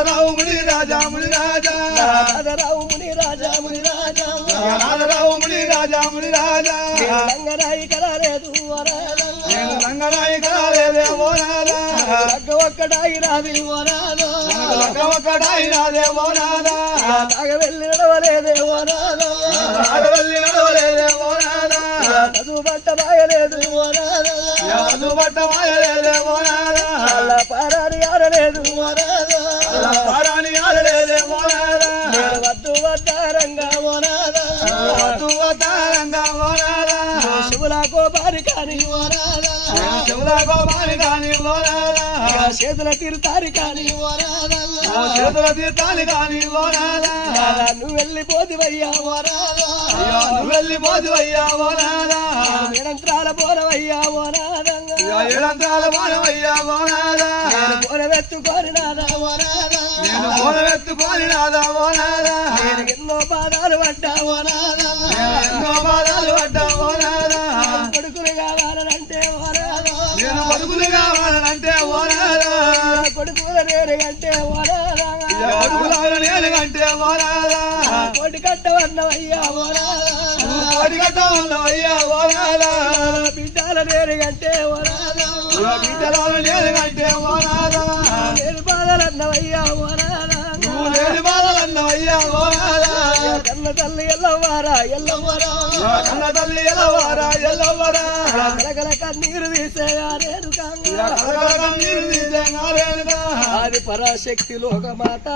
నాదరావు ముని రాజా ముని రాజా నాదరావు ముని రాజా ముని రాజా నాదరావు ముని రాజా ముని రాజా లంగరాయి కలలేదు వరాదా నేను రంగరాయి కాలేదే ఓనాదా లగ్గ ఒక్కడాయి రాది వరాదా ఒక్కడాయి నాదే ఓనాదా నాగవెల్లి నడవలేదే వరాదా ఆడవల్లి నడవలేదే ఓనాదా చదువు బట్ట బాయలేదు వరాదా ఎవరు పట్ట మాయలేదే ఓనాదా పారాని ఆడలేదు వరాదా పారాని ఆడలేదే ఓనాదా వద్దు వడ్డారంగా వరాదా వద్దు వద్దారంగా ఓనాదా శివుల కోపారి కాని వరాదా శివుల గోపాలి కాని ఓనాదా చేతుల తీరుతారి కాని వరాదా చేతుల తీర్థాలి కాని ఓనాదా నువ్వు వెళ్ళిపోతివయ్యా వరాదా నువ్వు వెళ్ళిపోతువయ్యా ఓనాదా నిరంతరాల పోరవయ్యా వరాదా ఏడంత్రాల వానవయ్యా ఓనాదా పోరవెత్తుకోరి నాదా వరాదా నేను పూలవెత్తుకొని నాదా ఓనాదా ఎన్నో బాధలు పడ్డా వరాదా ఎన్నో బాధలు పడ్డా ఓనాదా కొడుకులు కావాలనంటే వరాదా నేను బతుకులు కావాలంటే ఓనాదా కొడుకుల నేరుగంటే వరాదా బతుకులాగా నేను కంటే ఓనాదా కోటి కట్టవన్నవయ్యా వరాదా అడిగట్ట ఉన్నవయ్యా ఓనాదా బిడ్డల నేరుగంటే వరాదా బిడ్డలాగా నేను కంటే ఓనాదా నేను బాధలన్నవయ్యా వరాదా నువ్వు లేని బాధలన్నవయ్యా ఓనాదా కన్న తల్లి ఎల్లవారా ఎల్లవరా కన్న తల్లి ఎలవారా ఎల్లవరా కలకల కన్నీరు తీసేగా నేను కాంగా కళ్ళ కన్నీరు తీసే నారేనుగా అది పరాశక్తి లోకమాత